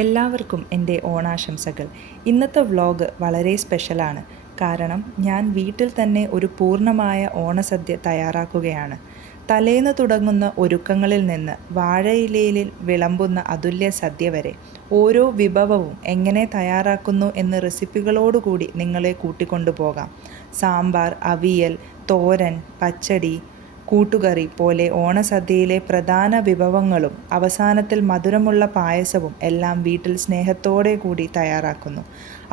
എല്ലാവർക്കും എൻ്റെ ഓണാശംസകൾ. ഇന്നത്തെ വ്ലോഗ് വളരെ സ്പെഷ്യലാണ്. കാരണം ഞാൻ വീട്ടിൽ തന്നെ ഒരു പൂർണ്ണമായ ഓണസദ്യ തയ്യാറാക്കുകയാണ്. തലേന്ന് തുടങ്ങുന്ന ഒരുക്കങ്ങളിൽ നിന്ന് വാഴയിലയിൽ വിളമ്പുന്ന അതുല്യ സദ്യ വരെ ഓരോ വിഭവവും എങ്ങനെ തയ്യാറാക്കുന്നു എന്ന റെസിപ്പികളോടുകൂടി നിങ്ങളെ കൂട്ടിക്കൊണ്ടുപോകാം. സാമ്പാർ, അവിയൽ, തോരൻ, പച്ചടി, കൂട്ടുകറി പോലെ ഓണസദ്യയിലെ പ്രധാന വിഭവങ്ങളും അവസാനത്തിൽ മധുരമുള്ള പായസവും എല്ലാം വീട്ടിൽ സ്നേഹത്തോടെ കൂടി തയ്യാറാക്കുന്നു.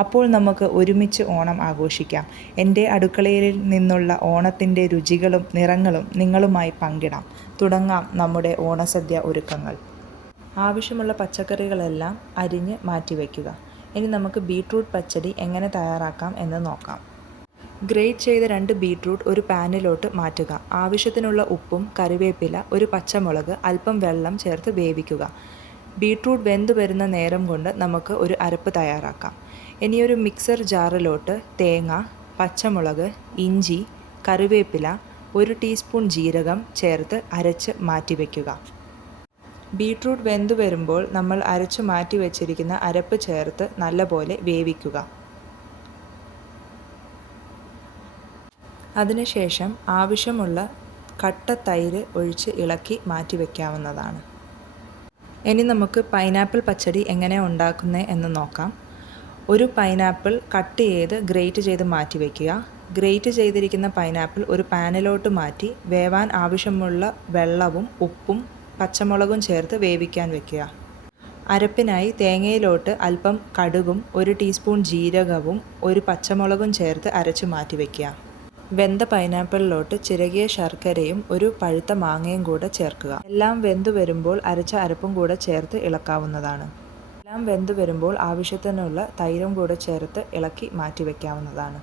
അപ്പോൾ നമുക്ക് ഒരുമിച്ച് ഓണം ആഘോഷിക്കാം. എൻ്റെ അടുക്കളയിൽ നിന്നുള്ള ഓണത്തിൻ്റെ രുചികളും നിറങ്ങളും നിങ്ങളുമായി പങ്കിടാം. തുടങ്ങാം നമ്മുടെ ഓണസദ്യ ഒരുക്കങ്ങൾ. ആവശ്യമുള്ള പച്ചക്കറികളെല്ലാം അരിഞ്ഞ് മാറ്റിവെക്കുക. ഇനി നമുക്ക് ബീട്രൂട്ട് പച്ചടി എങ്ങനെ തയ്യാറാക്കാം എന്ന് നോക്കാം. ഗ്രേറ്റ് ചെയ്ത 2 ബീട്രൂട്ട് ഒരു പാനിലോട്ട് മാറ്റുക. ആവശ്യത്തിനുള്ള ഉപ്പും കറിവേപ്പില, ഒരു പച്ചമുളക്, അല്പം വെള്ളം ചേർത്ത് വേവിക്കുക. ബീട്രൂട്ട് വെന്തു വരുന്ന നേരം കൊണ്ട് നമുക്ക് ഒരു അരപ്പ് തയ്യാറാക്കാം. ഇനിയൊരു മിക്സർ ജാറിലോട്ട് തേങ്ങ, പച്ചമുളക്, ഇഞ്ചി, കറിവേപ്പില, 1 ടീസ്പൂൺ ജീരകം ചേർത്ത് അരച്ച് മാറ്റിവെക്കുക. ബീട്രൂട്ട് വെന്തു വരുമ്പോൾ നമ്മൾ അരച്ചു മാറ്റി വെച്ചിരിക്കുന്ന അരപ്പ് ചേർത്ത് നല്ലപോലെ വേവിക്കുക. അതിനുശേഷം ആവശ്യമുള്ള കട്ട തൈര് ഒഴിച്ച് ഇളക്കി മാറ്റി വയ്ക്കാവുന്നതാണ്. ഇനി നമുക്ക് പൈനാപ്പിൾ പച്ചടി എങ്ങനെ ഉണ്ടാക്കുന്നത് എന്ന് നോക്കാം. ഒരു പൈനാപ്പിൾ കട്ട് ചെയ്ത് ഗ്രേറ്റ് ചെയ്ത് മാറ്റി വയ്ക്കുക. ഗ്രേറ്റ് ചെയ്തിരിക്കുന്ന പൈനാപ്പിൾ ഒരു പാനിലോട്ട് മാറ്റി വേവാൻ ആവശ്യമുള്ള വെള്ളവും ഉപ്പും പച്ചമുളകും ചേർത്ത് വേവിക്കാൻ വയ്ക്കുക. അരപ്പിനായി തേങ്ങയിലോട്ട് അല്പം കടുകും 1 ടീസ്പൂൺ ജീരകവും 1 പച്ചമുളകും ചേർത്ത് അരച്ച് മാറ്റി വയ്ക്കുക. വെന്ത പൈനാപ്പിളിലോട്ട് ചിരകിയ ശർക്കരയും ഒരു പഴുത്ത മാങ്ങയും കൂടെ ചേർക്കുക. എല്ലാം വെന്തു വരുമ്പോൾ അരച്ച അരപ്പും കൂടെ ചേർത്ത് ഇളക്കാവുന്നതാണ്. എല്ലാം വെന്തു വരുമ്പോൾ ആവശ്യത്തിനുള്ള തൈരും കൂടെ ചേർത്ത് ഇളക്കി മാറ്റി വയ്ക്കാവുന്നതാണ്.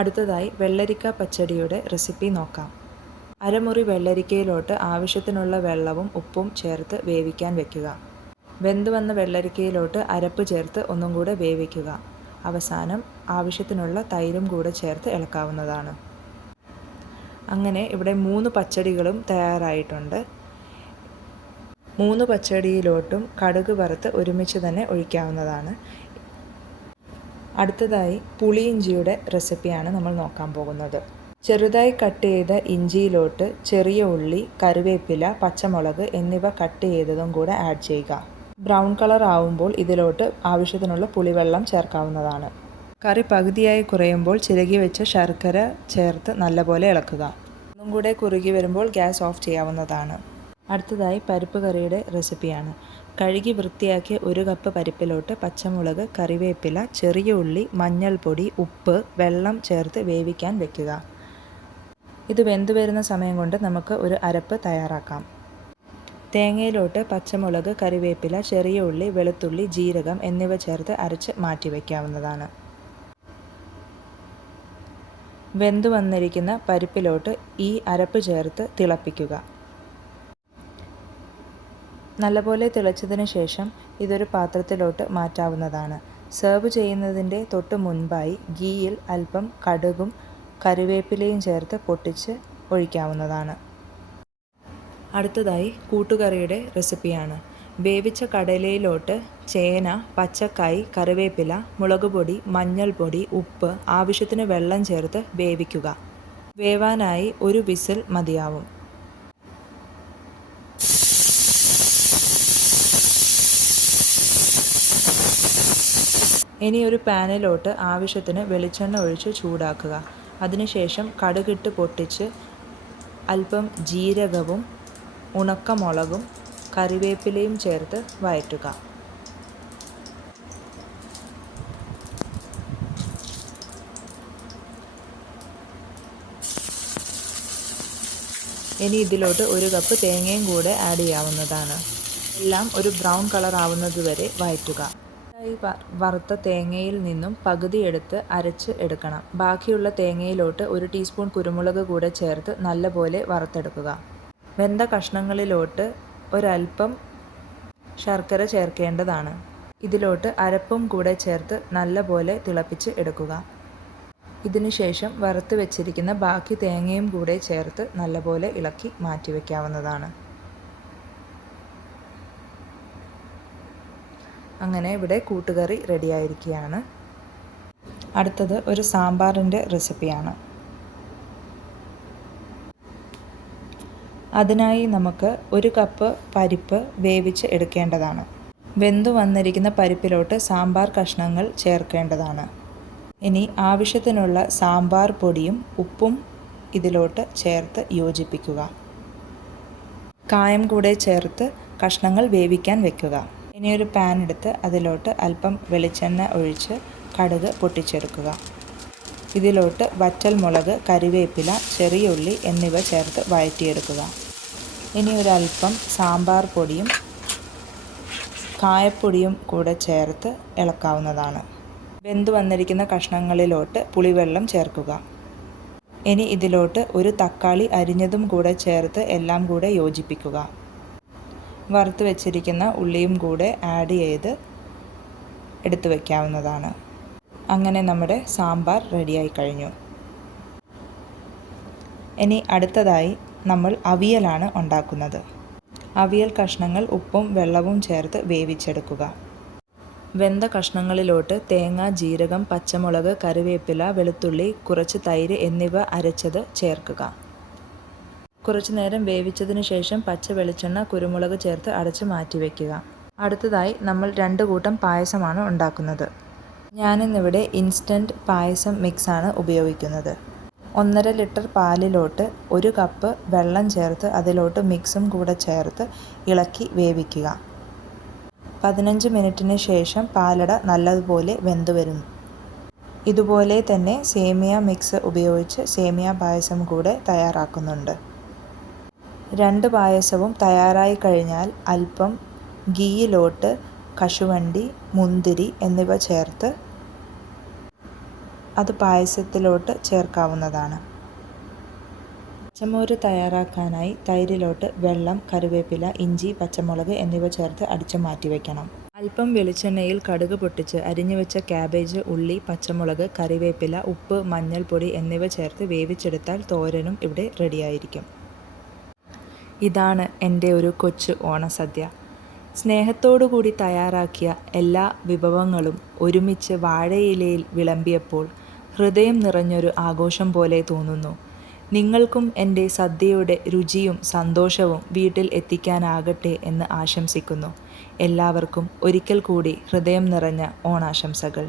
അടുത്തതായി വെള്ളരിക്ക പച്ചടിയുടെ റെസിപ്പി നോക്കാം. അരമുറി വെള്ളരിക്കയിലോട്ട് ആവശ്യത്തിനുള്ള വെള്ളവും ഉപ്പും ചേർത്ത് വേവിക്കാൻ വെക്കുക. വെന്തു വന്ന വെള്ളരിക്കയിലോട്ട് അരപ്പ് ചേർത്ത് ഒന്നും കൂടെ വേവിക്കുക. അവസാനം ആവശ്യത്തിനുള്ള തൈരും കൂടെ ചേർത്ത് ഇളക്കാവുന്നതാണ്. അങ്ങനെ ഇവിടെ 3 പച്ചടികളും തയ്യാറായിട്ടുണ്ട്. 3 പച്ചടിയിലോട്ടും കടുക് വറുത്ത് ഒരുമിച്ച് തന്നെ ഒഴിക്കാവുന്നതാണ്. അടുത്തതായി പുളിയിഞ്ചിയുടെ റെസിപ്പിയാണ് നമ്മൾ നോക്കാൻ പോകുന്നത്. ചെറുതായി കട്ട് ചെയ്ത ഇഞ്ചിയിലോട്ട് ചെറിയ ഉള്ളി, കറിവേപ്പില, പച്ചമുളക് എന്നിവ കട്ട് ചെയ്തതും കൂടെ ആഡ് ചെയ്യുക. ബ്രൗൺ കളർ ആവുമ്പോൾ ഇതിലോട്ട് ആവശ്യത്തിനുള്ള പുളിവെള്ളം ചേർക്കാവുന്നതാണ്. കറി പകുതിയായി കുറയുമ്പോൾ ചിരകി വെച്ച ശർക്കര ചേർത്ത് നല്ലപോലെ ഇളക്കുക. ഒന്നും കൂടെ കുറുകി വരുമ്പോൾ ഗ്യാസ് ഓഫ് ചെയ്യാവുന്നതാണ്. അടുത്തതായി പരിപ്പ് കറിയുടെ റെസിപ്പിയാണ്. കഴുകി വൃത്തിയാക്കിയ 1 കപ്പ് പരിപ്പിലോട്ട് പച്ചമുളക്, കറിവേപ്പില, ചെറിയ ഉള്ളി, മഞ്ഞൾപ്പൊടി, ഉപ്പ്, വെള്ളം ചേർത്ത് വേവിക്കാൻ വെക്കുക. ഇത് വെന്തു വരുന്ന സമയം കൊണ്ട് നമുക്ക് ഒരു അരപ്പ് തയ്യാറാക്കാം. തേങ്ങയിലോട്ട് പച്ചമുളക്, കറിവേപ്പില, ചെറിയ ഉള്ളി, വെളുത്തുള്ളി, ജീരകം എന്നിവ ചേർത്ത് അരച്ച് മാറ്റി വയ്ക്കാവുന്നതാണ്. വെന്തു വന്നിരിക്കുന്ന പരിപ്പിലോട്ട് ഈ അരപ്പ് ചേർത്ത് തിളപ്പിക്കുക. നല്ലപോലെ തിളച്ചതിന് ശേഷം ഇതൊരു പാത്രത്തിലോട്ട് മാറ്റാവുന്നതാണ്. സെർവ് ചെയ്യുന്നതിൻ്റെ തൊട്ട് മുൻപായി ഗീയിൽ അല്പം കടുകും കറിവേപ്പിലയും ചേർത്ത് പൊട്ടിച്ച് ഒഴിക്കാവുന്നതാണ്. അടുത്തതായി കൂട്ടുകറിയുടെ റെസിപ്പിയാണ്. വേവിച്ച കടലയിലോട്ട് ചേന, പച്ചക്കായ്, കറിവേപ്പില, മുളകുപൊടി, മഞ്ഞൾപ്പൊടി, ഉപ്പ്, ആവശ്യത്തിന് വെള്ളം ചേർത്ത് വേവിക്കുക. വേവാനായി 1 വിസിൽ മതിയാവും. ഇനി ഒരു പാനിലോട്ട് ആവശ്യത്തിന് വെളിച്ചെണ്ണ ഒഴിച്ച് ചൂടാക്കുക. അതിനുശേഷം കടുകിട്ട് പൊട്ടിച്ച് അല്പം ജീരകവും ഉണക്കമുളകും കറിവേപ്പിലയും ചേർത്ത് വഴറ്റുക. ഇനി ഇതിലോട്ട് 1 കപ്പ് തേങ്ങയും കൂടെ ആഡ് ചെയ്യാവുന്നതാണ്. എല്ലാം ഒരു ബ്രൗൺ കളർ ആവുന്നത് വരെ വഴറ്റുക. ഈ വറുത്ത തേങ്ങയിൽ നിന്നും പകുതി എടുത്ത് അരച്ച് എടുക്കണം. ബാക്കിയുള്ള തേങ്ങയിലോട്ട് 1 ടീസ്പൂൺ കുരുമുളക് കൂടെ ചേർത്ത് നല്ലപോലെ വറുത്തെടുക്കുക. വെന്ത കഷ്ണങ്ങളിലോട്ട് ഒരൽപ്പം ശർക്കര ചേർക്കേണ്ടതാണ്. ഇതിലോട്ട് അരപ്പും കൂടെ ചേർത്ത് നല്ലപോലെ തിളപ്പിച്ച് എടുക്കുക. ഇതിനുശേഷം വറുത്ത് വെച്ചിരിക്കുന്ന ബാക്കി തേങ്ങയും കൂടെ ചേർത്ത് നല്ലപോലെ ഇളക്കി മാറ്റിവെക്കാവുന്നതാണ്. അങ്ങനെ ഇവിടെ കൂട്ടുകറി റെഡിയായിരിക്കുകയാണ്. അടുത്തത് ഒരു സാമ്പാറിൻ്റെ റെസിപ്പിയാണ്. അതിനായി നമുക്ക് 1 കപ്പ് പരിപ്പ് വേവിച്ച് എടുക്കേണ്ടതാണ്. വെന്തു വന്നിരിക്കുന്ന പരിപ്പിലോട്ട് സാമ്പാർ കഷ്ണങ്ങൾ ചേർക്കേണ്ടതാണ്. ഇനി ആവശ്യത്തിനുള്ള സാമ്പാർ പൊടിയും ഉപ്പും ഇതിലോട്ട് ചേർത്ത് യോജിപ്പിക്കുക. കായം കൂടെ ചേർത്ത് കഷ്ണങ്ങൾ വേവിക്കാൻ വെക്കുക. ഇനി ഒരു പാൻ എടുത്ത് അതിലോട്ട് അല്പം വെളിച്ചെണ്ണ ഒഴിച്ച് കടുക് പൊട്ടിച്ചെടുക്കുക. ഇതിലോട്ട് വറ്റൽമുളക്, കറിവേപ്പില, ചെറിയ ഉള്ളി എന്നിവ ചേർത്ത് വഴറ്റിയെടുക്കുക. ഇനി ഒരല്പം സാമ്പാർ പൊടിയും കായപ്പൊടിയും കൂടെ ചേർത്ത് ഇളക്കാവുന്നതാണ്. വെന്തു വന്നിരിക്കുന്ന കഷ്ണങ്ങളിലോട്ട് പുളിവെള്ളം ചേർക്കുക. ഇനി ഇതിലോട്ട് ഒരു തക്കാളി അരിഞ്ഞതും കൂടെ ചേർത്ത് എല്ലാം കൂടെ യോജിപ്പിക്കുക. വറുത്ത് വെച്ചിരിക്കുന്ന ഉള്ളിയും കൂടെ ആഡ് ചെയ്ത് എടുത്തു വയ്ക്കാവുന്നതാണ്. അങ്ങനെ നമ്മുടെ സാമ്പാർ റെഡിയായി കഴിഞ്ഞു. ഇനി അടുത്തതായി നമ്മൾ അവിയലാണ് ഉണ്ടാക്കുന്നത്. അവിയൽ കഷ്ണങ്ങൾ ഉപ്പും വെള്ളവും ചേർത്ത് വേവിച്ചെടുക്കുക. വെന്ത കഷ്ണങ്ങളിലോട്ട് തേങ്ങ, ജീരകം, പച്ചമുളക്, കറിവേപ്പില, വെളുത്തുള്ളി, കുറച്ച് തൈര് എന്നിവ അരച്ചത് ചേർക്കുക. കുറച്ചു നേരം വേവിച്ചതിന് ശേഷം പച്ച വെളിച്ചെണ്ണ, കുരുമുളക് ചേർത്ത് അടച്ച് മാറ്റിവെക്കുക. അടുത്തതായി നമ്മൾ 2 കൂട്ടം പായസമാണ് ഉണ്ടാക്കുന്നത്. ഞാനിന്നിവിടെ ഇൻസ്റ്റൻറ്റ് പായസം മിക്സാണ് ഉപയോഗിക്കുന്നത്. 1.5 ലിറ്റർ പാലിലോട്ട് 1 കപ്പ് വെള്ളം ചേർത്ത് അതിലോട്ട് മിക്സും കൂടെ ചേർത്ത് ഇളക്കി വേവിക്കുക. 15 മിനിറ്റിന് ശേഷം പാലട നല്ലതുപോലെ വെന്തു വരുന്നു. ഇതുപോലെ തന്നെ സേമിയ മിക്സ് ഉപയോഗിച്ച് സേമിയ പായസം കൂടെ തയ്യാറാക്കുന്നുണ്ട്. 2 പായസവും തയ്യാറായി കഴിഞ്ഞാൽ അല്പം ഗീയിലോട്ട് കശുവണ്ടി, മുന്തിരി എന്നിവ ചേർത്ത് അത് പായസത്തിലോട്ട് ചേർക്കാവുന്നതാണ്. പച്ചമോര് തയ്യാറാക്കാനായി തൈരിലോട്ട് വെള്ളം, കറിവേപ്പില, ഇഞ്ചി, പച്ചമുളക് എന്നിവ ചേർത്ത് അടിച്ചു മാറ്റിവെക്കണം. അല്പം വെളിച്ചെണ്ണയിൽ കടുക് പൊട്ടിച്ച് അരിഞ്ഞു വെച്ച ക്യാബേജ്, ഉള്ളി, പച്ചമുളക്, കറിവേപ്പില, ഉപ്പ്, മഞ്ഞൾപ്പൊടി എന്നിവ ചേർത്ത് വേവിച്ചെടുത്താൽ തോരനും ഇവിടെ റെഡിയായിരിക്കും. ഇതാണ് എൻ്റെ ഒരു കൊച്ചു ഓണസദ്യ. സ്നേഹത്തോടു കൂടി തയ്യാറാക്കിയ എല്ലാ വിഭവങ്ങളും ഒരുമിച്ച് വാഴയിലയിൽ വിളമ്പിയപ്പോൾ ഹൃദയം നിറഞ്ഞൊരു ആഘോഷം പോലെ തോന്നുന്നു. നിങ്ങൾക്കും എൻ്റെ സദ്യയുടെ രുചിയും സന്തോഷവും വീട്ടിൽ എത്തിക്കാനാകട്ടെ എന്ന് ആശംസിക്കുന്നു. എല്ലാവർക്കും ഒരിക്കൽ കൂടി ഹൃദയം നിറഞ്ഞ ഓണാശംസകൾ.